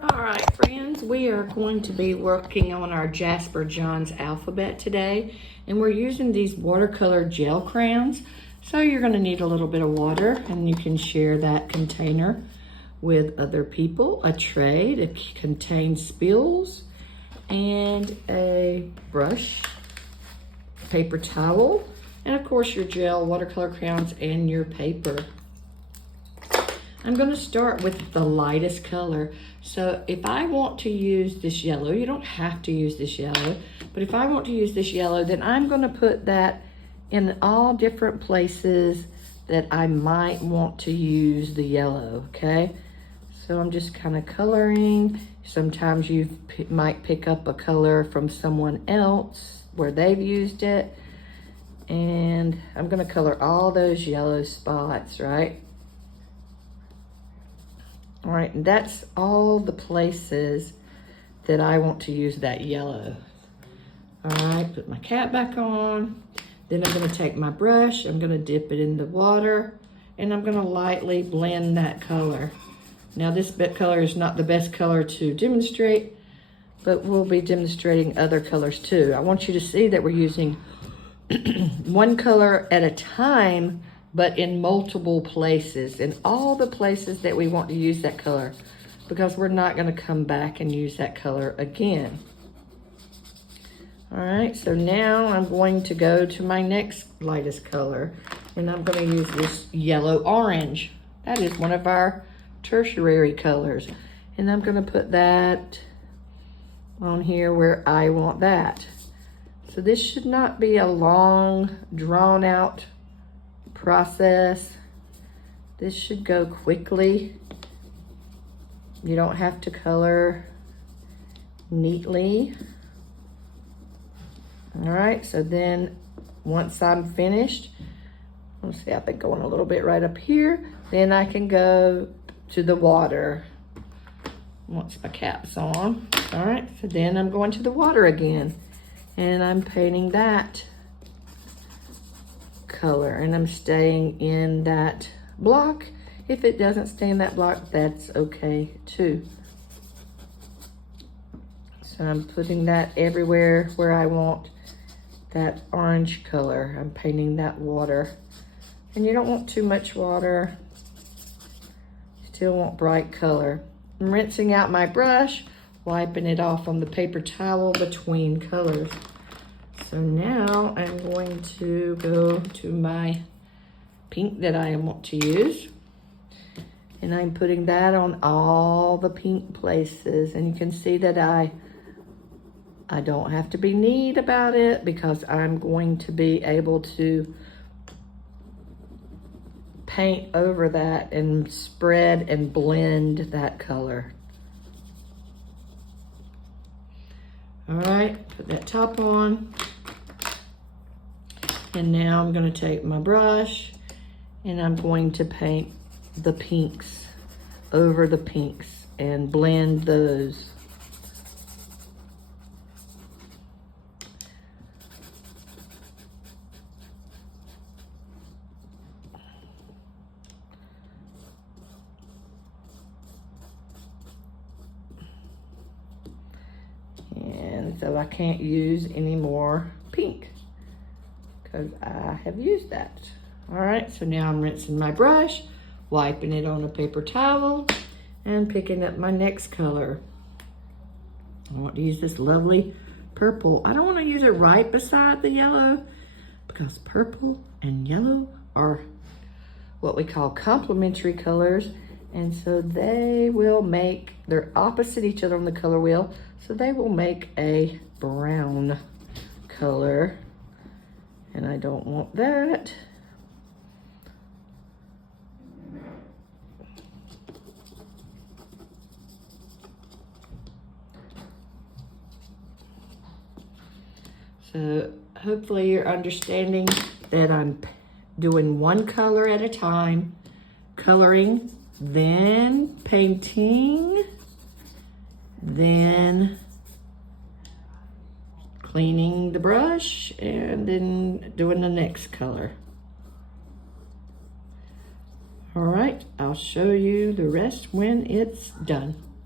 All right, friends, we are going to be working on our Jasper Johns alphabet today, and we're using these watercolor gel crayons. So you're going to need a little bit of water, and you can share that container with other people, a tray to contain spills, and a brush, paper towel, and of course your gel, watercolor crayons, and your paper. I'm going to start with the lightest color. So if I want to use this yellow, you don't have to use this yellow, but if I want to use this yellow, then I'm going to put that in all different places that I might want to use the yellow, okay? So I'm just kind of coloring. Sometimes you might pick up a color from someone else where they've used it. And I'm going to color all those yellow spots, right? All right, and that's all the places that I want to use that yellow. All right, put my cap back on. Then I'm gonna take my brush, I'm gonna dip it in the water, and I'm gonna lightly blend that color. Now this color is not the best color to demonstrate, but we'll be demonstrating other colors too. I want you to see that we're using one color at a time, but in multiple places, in all the places that we want to use that color, because we're not gonna come back and use that color again. All right, so now I'm going to go to my next lightest color, and I'm gonna use this yellow orange. That is one of our tertiary colors. And I'm gonna put that on here where I want that. So this should not be a long, drawn out process. This should go quickly. You don't have to color neatly. All right, so then once I'm finished, let's see, I've been going a little bit right up here, then I can go to the water once my cap's on. All right, so then I'm going to the water again, and I'm painting that color, and I'm staying in that block. If it doesn't stay in that block, that's okay too. So I'm putting that everywhere where I want that orange color. I'm painting that water, and you don't want too much water. You still want bright color. I'm rinsing out my brush, wiping it off on the paper towel between colors. So now I'm going to go to my pink that I want to use. And I'm putting that on all the pink places. And you can see that I don't have to be neat about it, because I'm going to be able to paint over that and spread and blend that color. All right, put that top on. And now I'm going to take my brush, and I'm going to paint the pinks over the pinks and blend those. And so I can't use any more pink, because I have used that. All right, so now I'm rinsing my brush, wiping it on a paper towel, and picking up my next color. I want to use this lovely purple. I don't want to use it right beside the yellow, because purple and yellow are what we call complementary colors, and so they will make, they're opposite each other on the color wheel, so they will make a brown color. And I don't want that. So hopefully you're understanding that I'm doing one color at a time, coloring, then painting, then cleaning the brush, and then doing the next color. All right, I'll show you the rest when it's done.